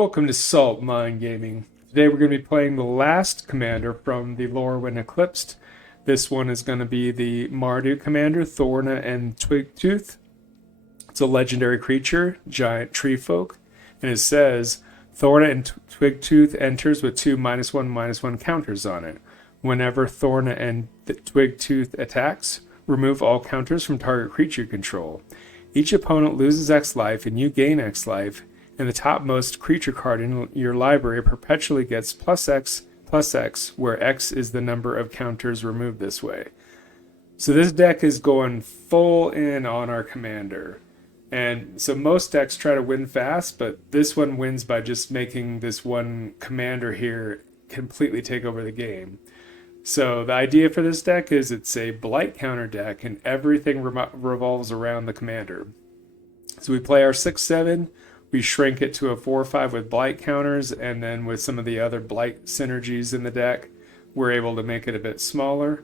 Welcome to Salt Mine Gaming. Today we're going to be playing the last commander from the lore when eclipsed. This one is going to be the Mardu commander, Thorna and Twigtooth. It's a legendary creature, giant tree folk, and it says Thorna and Twigtooth enters with two -1/-1 counters on it. Whenever Thorna and Twigtooth attacks, remove all counters from target creature control. Each opponent loses X life and you gain X life, and the topmost creature card in your library perpetually gets +X, where X is the number of counters removed this way. So this deck is going full in on our commander. And so most decks try to win fast, but this one wins by just making this one commander here completely take over the game. So the idea for this deck is it's a blight counter deck, and everything revolves around the commander. So we play our 6/7, we shrink it to a 4/5 with blight counters, and then with some of the other blight synergies in the deck, we're able to make it a bit smaller,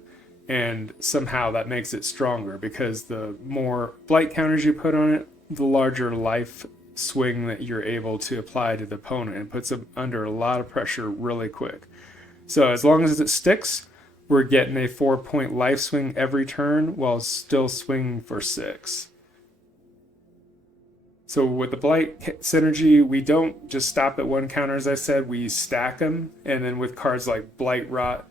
and somehow that makes it stronger because the more blight counters you put on it, the larger life swing that you're able to apply to the opponent, and puts them under a lot of pressure really quick. So as long as it sticks, we're getting a 4-point life swing every turn while still swinging for 6. So with the Blight synergy, we don't just stop at one counter, as I said, we stack them. And then with cards like Blight Rot,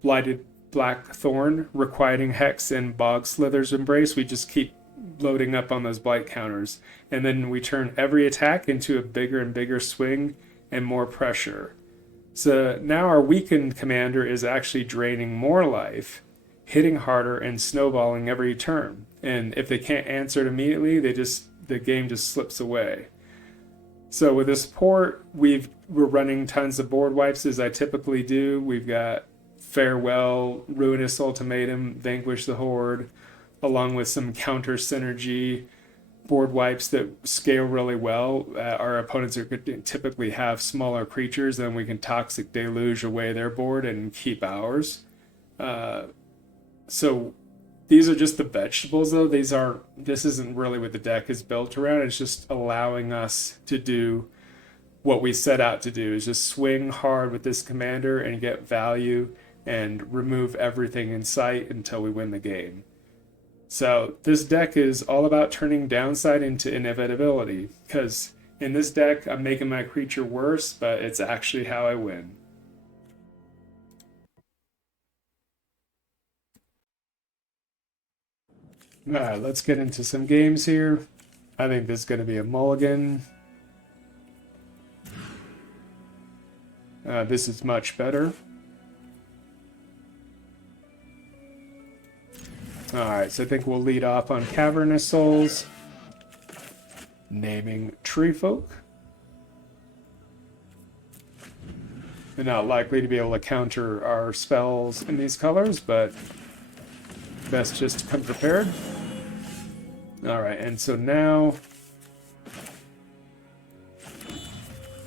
Blighted Blackthorn, Requiting Hex, and Bog Slither's Embrace, we just keep loading up on those Blight counters. And then we turn every attack into a bigger and bigger swing and more pressure. So now our weakened commander is actually draining more life, hitting harder, and snowballing every turn. And if they can't answer it immediately, the game just slips away. So with this support, we're running tons of board wipes as I typically do. We've got Farewell, Ruinous Ultimatum, Vanquish the Horde, along with some counter synergy board wipes that scale really well. Our opponents are typically have smaller creatures, and we can Toxic Deluge away their board and keep ours. So these are just the vegetables, though. This isn't really what the deck is built around. It's just allowing us to do what we set out to do, is just swing hard with this commander and get value and remove everything in sight until we win the game. So this deck is all about turning downside into inevitability, because in this deck, I'm making my creature worse, but it's actually how I win. Alright, let's get into some games here. I think this is going to be a mulligan. This is much better. Alright, so I think we'll lead off on Cavernous Souls, naming Tree Folk. They're not likely to be able to counter our spells in these colors, but best just to come prepared. Alright, and so now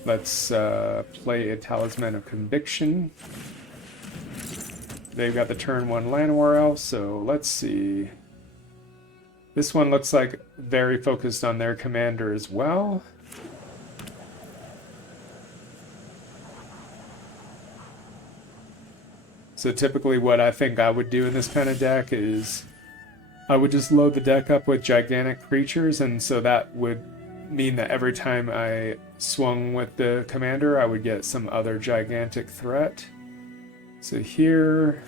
let's play a Talisman of Conviction. They've got the turn 1 Llanowar Elf, so let's see. This one looks like very focused on their commander as well. So typically what I think I would do in this kind of deck is I would just load the deck up with gigantic creatures, and so that would mean that every time I swung with the commander, I would get some other gigantic threat. So here,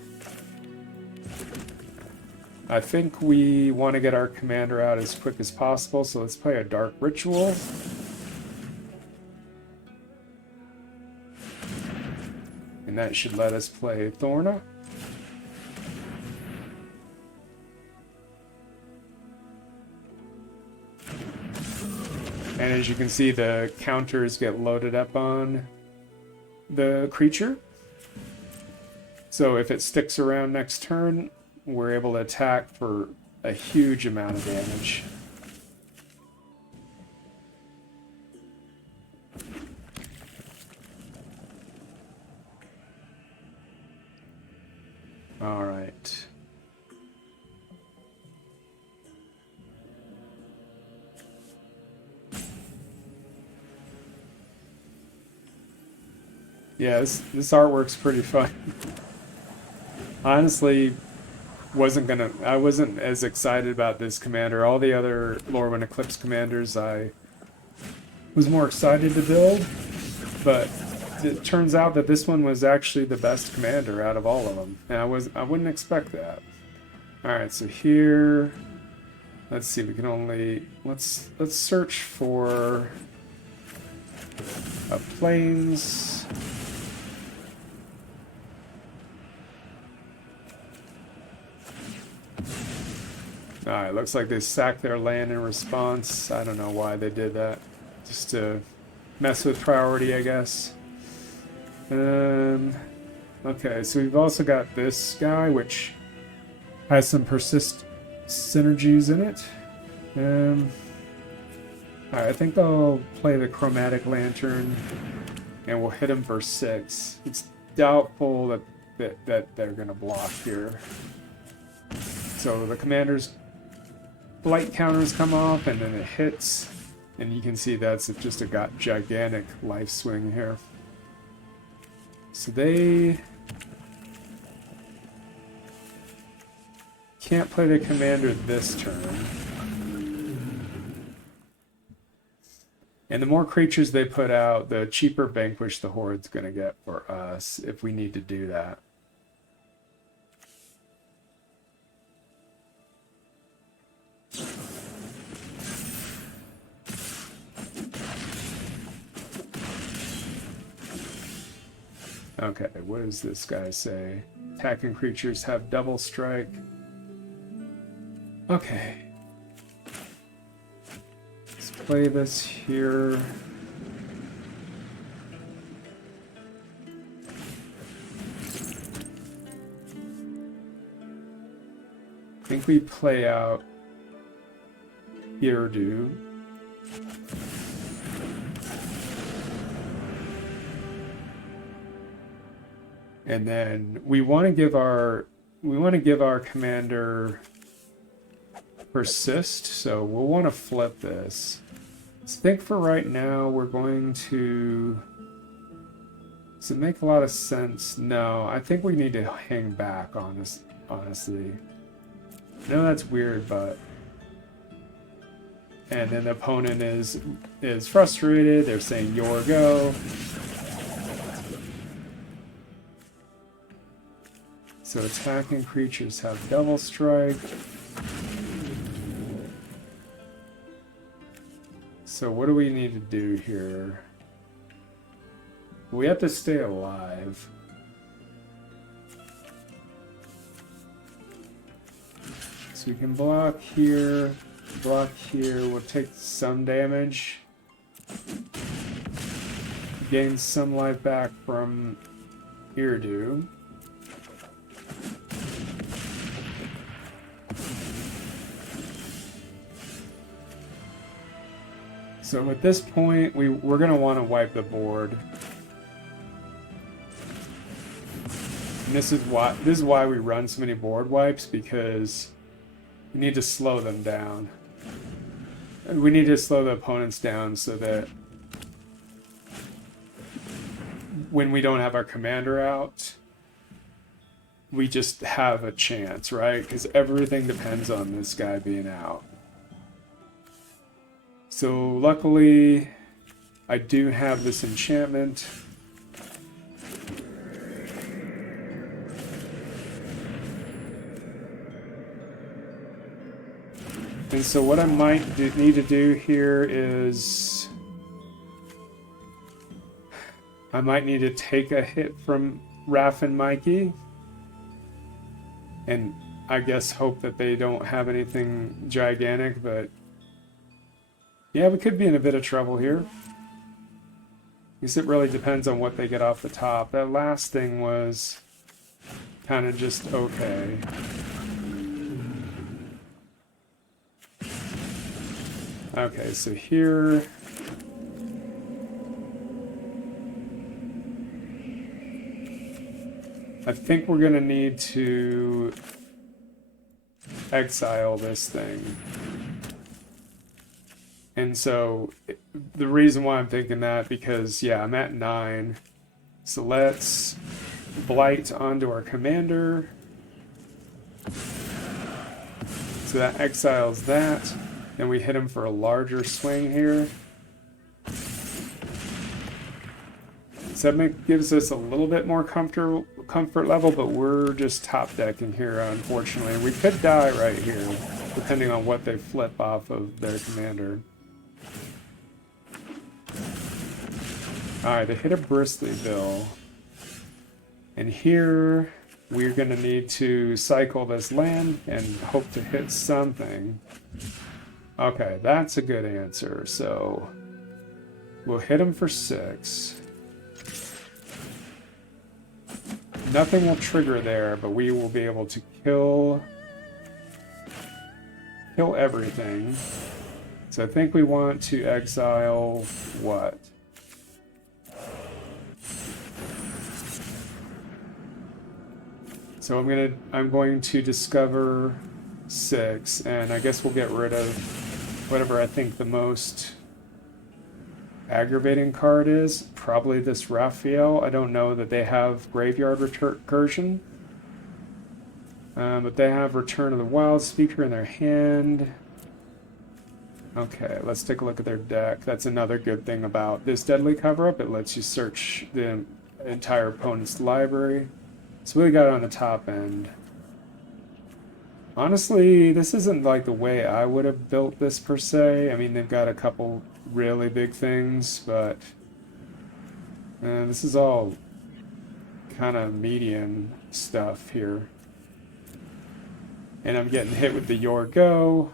I think we want to get our commander out as quick as possible, so let's play a Dark Ritual. And that should let us play Thorna. And as you can see, the counters get loaded up on the creature. So if it sticks around next turn, we're able to attack for a huge amount of damage. All right. Yeah, this artwork's pretty fun. Honestly, I wasn't as excited about this commander. All the other Lorwyn Eclipse commanders I was more excited to build, but it turns out that this one was actually the best commander out of all of them, and I wouldn't expect that. All right, so here, let's see. We can only let's search for plains. Alright, looks like they sacked their land in response. I don't know why they did that. Just to mess with priority, I guess. Okay, so we've also got this guy, which has some Persist synergies in it. Alright, I think I'll play the Chromatic Lantern, and we'll hit him for 6. It's doubtful that they're going to block here. So the commander's Blight counters come off, and then it hits, and you can see that's just a gigantic life swing here. So they can't play the commander this turn. And the more creatures they put out, the cheaper Vanquish the Horde's going to get for us if we need to do that. Okay, what does this guy say? Attacking creatures have double strike. Okay. Let's play this here. I think we play out Eirdu. And then we want to give our commander Persist, so we'll want to flip this. So I think for right now we're going to. Does it make a lot of sense? No, I think we need to hang back on this, honestly. I know that's weird, but. And then the opponent is frustrated. They're saying your go. So attacking creatures have double strike. So what do we need to do here? We have to stay alive. So we can block here, we'll take some damage. Gain some life back from Eirdu. So at this point, we're going to want to wipe the board. And this is why we run so many board wipes, because we need to slow them down. And we need to slow the opponents down so that when we don't have our commander out, we just have a chance, right? Because everything depends on this guy being out. So luckily, I do have this enchantment. And so what I might need to do here is I might need to take a hit from Raph and Mikey. And I guess hope that they don't have anything gigantic, but yeah, we could be in a bit of trouble here. I guess it really depends on what they get off the top. That last thing was kind of just okay. Okay, so here... I think we're going to need to exile this thing. And so the reason why I'm thinking that, because yeah, I'm at 9. So let's Blight onto our commander. So that exiles that. And we hit him for a larger swing here. So that gives us a little bit more comfort level, but we're just top decking here, unfortunately. We could die right here, depending on what they flip off of their commander. Alright, they hit a Bristly Bill. And here, we're going to need to cycle this land and hope to hit something. Okay, that's a good answer. So, we'll hit him for 6. Nothing will trigger there, but we will be able to kill everything. So I think we want to exile what? So I'm going to discover 6, and I guess we'll get rid of whatever I think the most aggravating card is. Probably this Raphael. I don't know that they have Graveyard Recursion. But they have Return of the Wild Speaker in their hand. Okay, let's take a look at their deck. That's another good thing about this Deadly Cover-Up. It lets you search the entire opponent's library. So we got it on the top end. Honestly, this isn't like the way I would have built this per se. I mean, they've got a couple really big things, but this is all kind of medium stuff here. And I'm getting hit with the Your Go,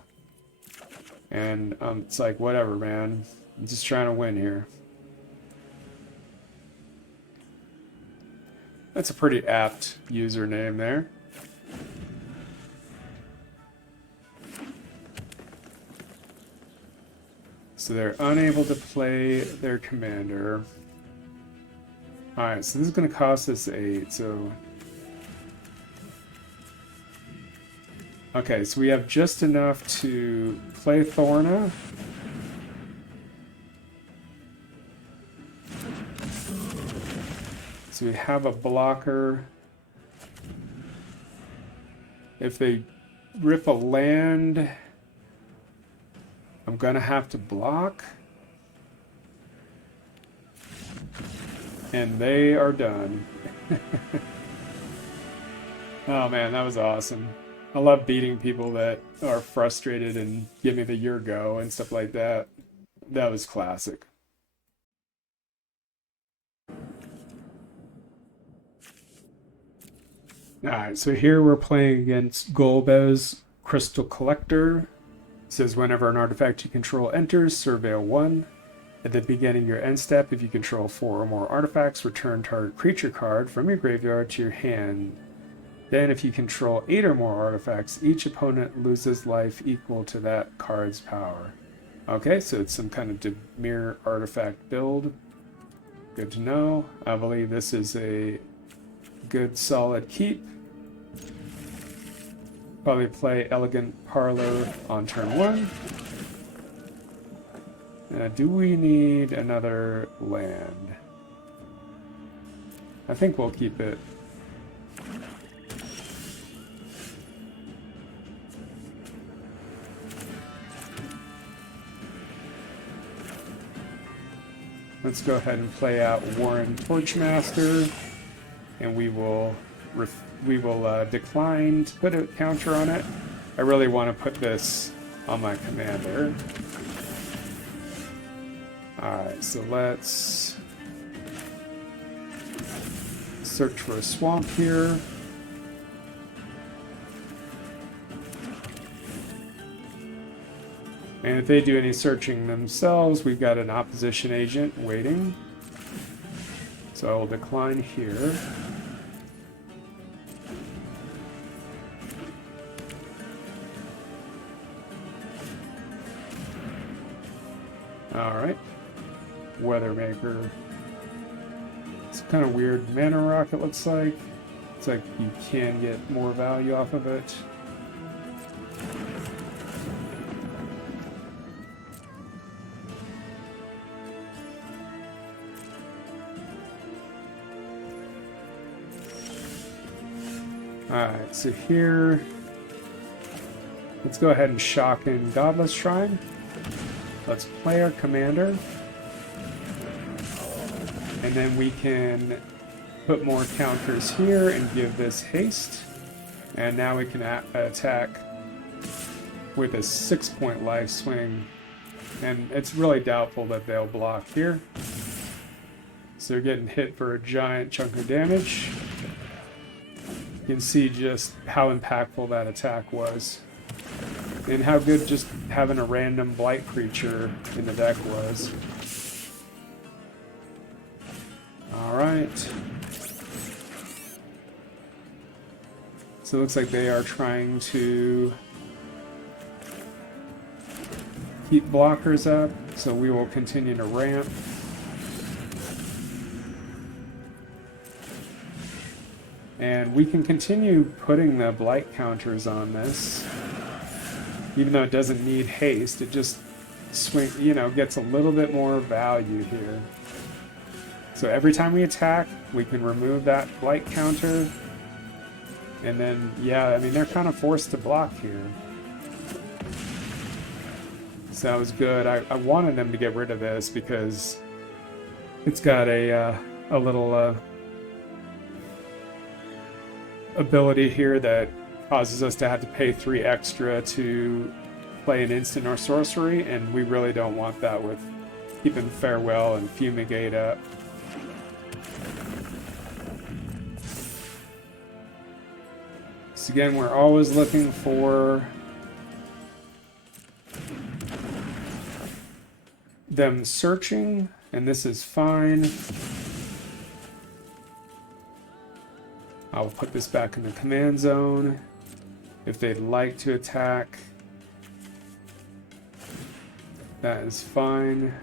and it's like, whatever, man. I'm just trying to win here. That's a pretty apt username there. So they're unable to play their commander. Alright, so this is going to cost us 8, so... Okay, so we have just enough to play Thorna. So we have a blocker. If they rip a land, I'm gonna have to block. And they are done. Oh man, that was awesome. I love beating people that are frustrated and give me the Your Go and stuff like that. That was classic. Alright, so here we're playing against Golbez Crystal Collector. It says whenever an artifact you control enters, surveil 1. At the beginning of your end step, if you control 4 or more artifacts, return target creature card from your graveyard to your hand. Then if you control 8 or more artifacts, each opponent loses life equal to that card's power. Okay, so it's some kind of Dimir artifact build. Good to know. I believe this is a good solid keep. Probably play Elegant Parlor on turn 1. Do we need another land? I think we'll keep it. Let's go ahead and play out Warren Torchmaster, and we will decline to put a counter on it. I really want to put this on my commander. Alright, so let's search for a swamp here. And if they do any searching themselves, we've got an opposition agent waiting. So I will decline here. Alright. Weathermaker. It's kind of weird mana rock, it looks like. It's like you can get more value off of it. Alright, so here, let's go ahead and shock in Godless Shrine. Let's play our commander. And then we can put more counters here and give this haste. And now we can attack with a 6-point life swing. And it's really doubtful that they'll block here. So they're getting hit for a giant chunk of damage. You can see just how impactful that attack was. And how good just having a random blight creature in the deck was. Alright. So it looks like they are trying to keep blockers up, so we will continue to ramp. And we can continue putting the blight counters on this. Even though it doesn't need haste, it just gets a little bit more value here. So every time we attack, we can remove that blight counter. And then, yeah, I mean, they're kind of forced to block here. So that was good. I wanted them to get rid of this because it's got a little ability here that causes us to have to pay 3 extra to play an instant or sorcery, and we really don't want that with keeping Farewell and Fumigate up. So again, we're always looking for them searching, and this is fine. I'll put this back in the command zone if they'd like to attack. That is fine.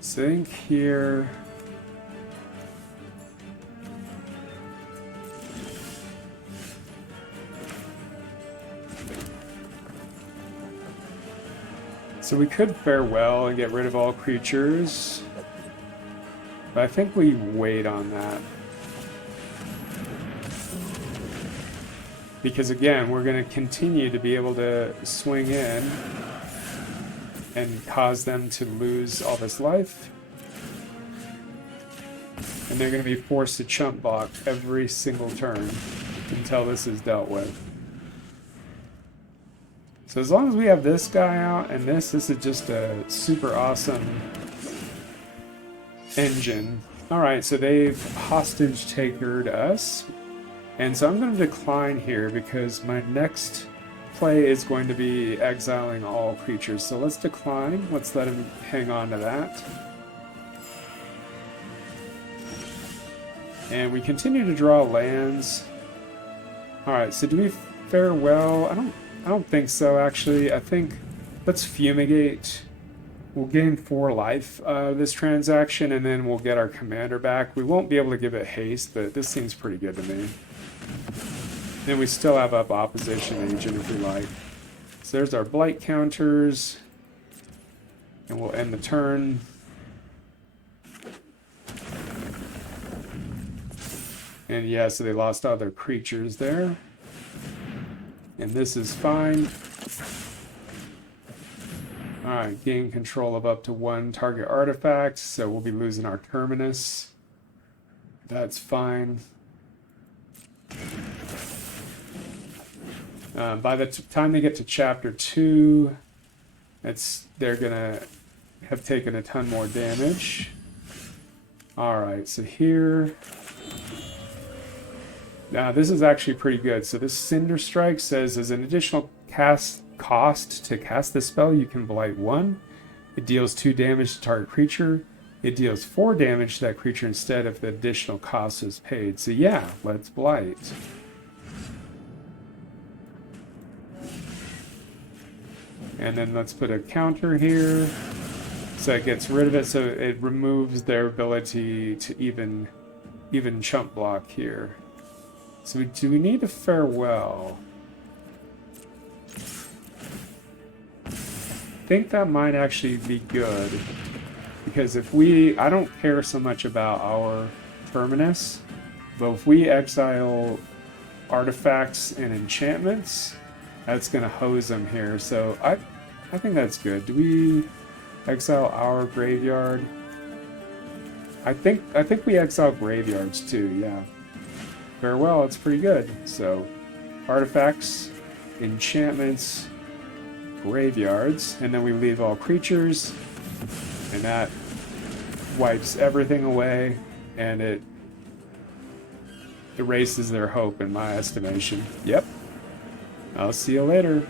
Sink here. So we could Farewell and get rid of all creatures, but I think we wait on that. Because again, we're going to continue to be able to swing in and cause them to lose all this life. And they're going to be forced to chump block every single turn until this is dealt with. So as long as we have this guy out, and this is just a super awesome engine. Alright, so they've hostage takered us. And so I'm going to decline here because my next play is going to be exiling all creatures. So let's decline. Let's let him hang on to that. And we continue to draw lands. Alright, so do we Farewell? I don't think so, actually. I think let's Fumigate. We'll gain 4 life this transaction, and then we'll get our commander back. We won't be able to give it haste, but this seems pretty good to me. Then we still have up opposition agent if we like. So there's our blight counters, and we'll end the turn. And yeah, so they lost all their creatures there. And this is fine. Alright, gain control of up to 1 target artifact, so we'll be losing our Terminus. That's fine. By the time they get to Chapter 2, they're going to have taken a ton more damage. Alright, so here... Now, this is actually pretty good. So this Cinder Strike says, as an additional cost to cast this spell, you can Blight 1. It deals 2 damage to target creature. It deals 4 damage to that creature instead if the additional cost is paid. So yeah, let's Blight. And then let's put a counter here. So it gets rid of it, so it removes their ability to even chump block here. So do we need a Farewell? I think that might actually be good. Because if I don't care so much about our permanence. But if we exile artifacts and enchantments, that's going to hose them here. So I think that's good. Do we exile our graveyard? I think we exile graveyards too, yeah. Farewell, it's pretty good. So artifacts, enchantments, graveyards, and then we leave all creatures, and that wipes everything away, and it erases their hope in my estimation. Yep. I'll see you later.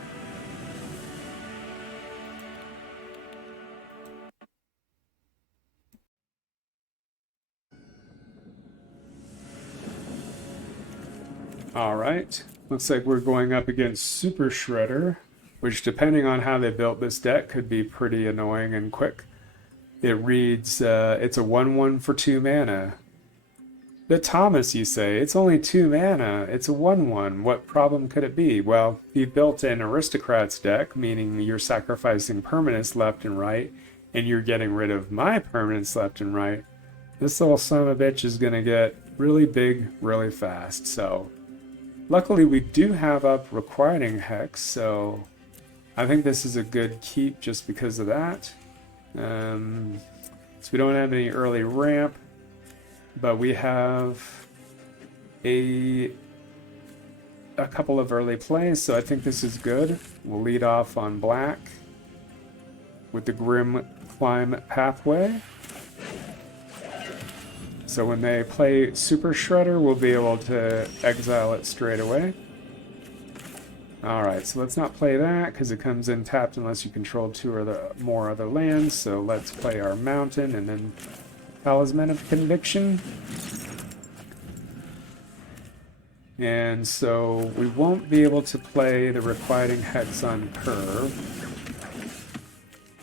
Alright, looks like we're going up against Super Shredder, which depending on how they built this deck could be pretty annoying and quick. It reads, it's a 1/1 for 2 mana. But Thomas, you say, it's only 2 mana, it's a 1/1, what problem could it be? Well, you built an Aristocrats deck, meaning you're sacrificing permanents left and right, and you're getting rid of my permanents left and right. This little son of a bitch is going to get really big really fast, so... Luckily, we do have up Requiting Hex, so I think this is a good keep just because of that. So we don't have any early ramp, but we have a couple of early plays, so I think this is good. We'll lead off on black with the Grim Climb Pathway. So when they play Super Shredder, we'll be able to exile it straight away. Alright, so let's not play that, because it comes in tapped unless you control 2 or more other lands. So let's play our Mountain, and then Talisman of Conviction. And so we won't be able to play the Requiting Hex on curve.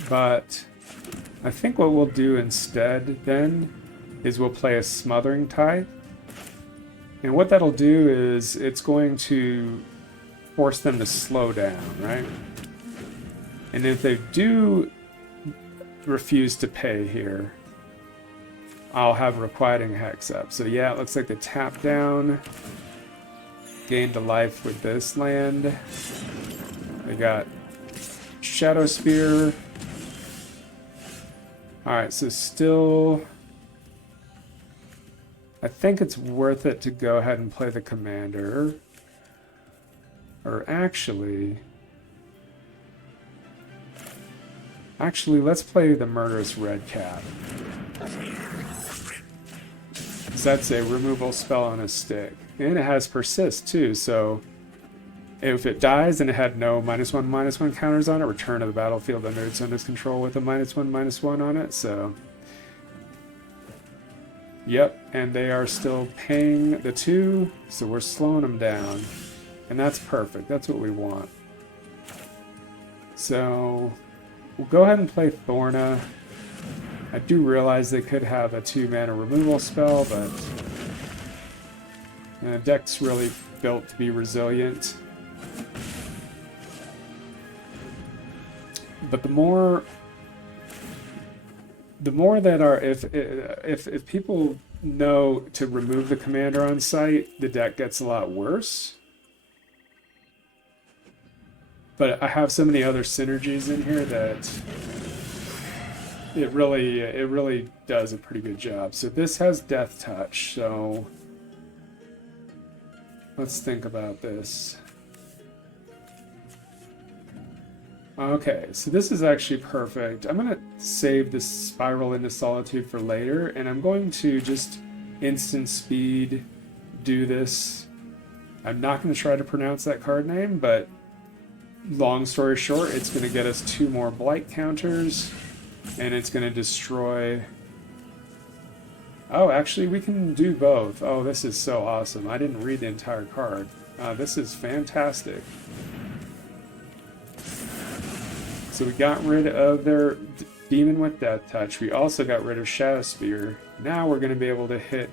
But I think what we'll do instead, then, is we'll play a Smothering Tithe. And what that'll do is it's going to force them to slow down, right? And if they do refuse to pay here, I'll have Requiting Hex up. So yeah, it looks like they tap down, gained a life with this land. They got Shadow Spewer. Alright, so still... I think it's worth it to go ahead and play the commander. Or actually, let's play the Murderous Redcap. That's a removal spell on a stick. And it has Persist too, so if it dies and it had no -1/-1 counters on it, return to the battlefield under its owner's control with a -1/-1 on it, so... Yep, and they are still paying the 2, so we're slowing them down. And that's perfect, that's what we want. So, we'll go ahead and play Thorna. I do realize they could have a 2-mana removal spell, but... the deck's really built to be resilient. But the more that are, if people know to remove the commander on site, the deck gets a lot worse. But I have so many other synergies in here that it really does a pretty good job. So this has Death Touch, so let's think about this. Okay, so this is actually perfect. I'm going to save this Spiral into Solitude for later, and I'm going to just instant speed do this. I'm not going to try to pronounce that card name, but long story short, it's going to get us 2 more Blight counters, and it's going to destroy... Oh, actually, we can do both. Oh, this is so awesome. I didn't read the entire card. This is fantastic. So we got rid of their Demon with Death Touch. We also got rid of Shadow Spewer. Now we're going to be able to hit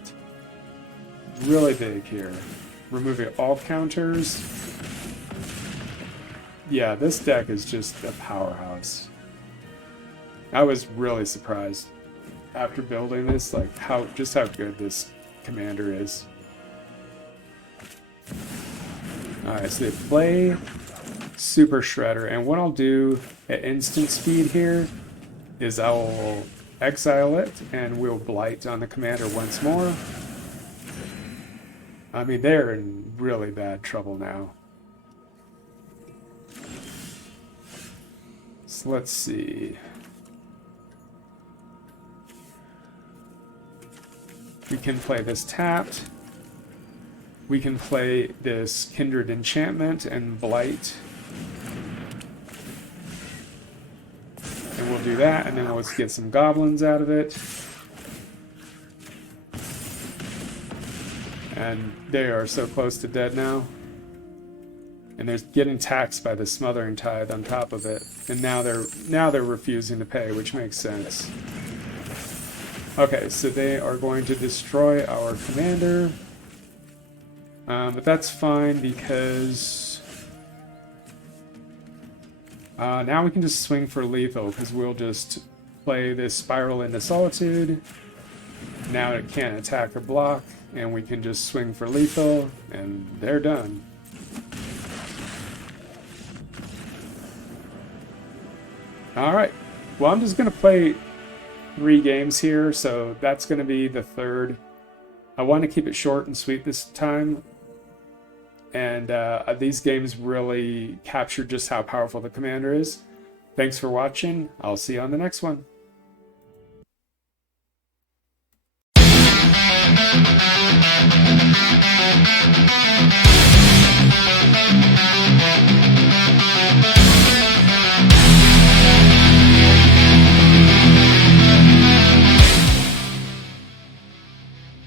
really big here. Removing all counters. Yeah, this deck is just a powerhouse. I was really surprised after building this, like how good this commander is. Alright, so they play Super Shredder, and what I'll do at instant speed here is I will exile it, and we'll Blight on the commander once more. I mean, they're in really bad trouble now. So let's see. We can play this tapped. We can play this Kindred Enchantment and Blight. And we'll do that, and then let's get some goblins out of it. And they are so close to dead now. And they're getting taxed by the Smothering Tithe on top of it. And now they're refusing to pay, which makes sense. Okay, so they are going to destroy our commander. But that's fine because now we can just swing for lethal because we'll just play this Spiral into Solitude. Now it can't attack or block, and we can just swing for lethal, and they're done. Alright, well, I'm just going to play 3 games here, so that's going to be the third. I want to keep it short and sweet this time, and these games really capture just how powerful the commander is. Thanks for watching. I'll see you on the next one.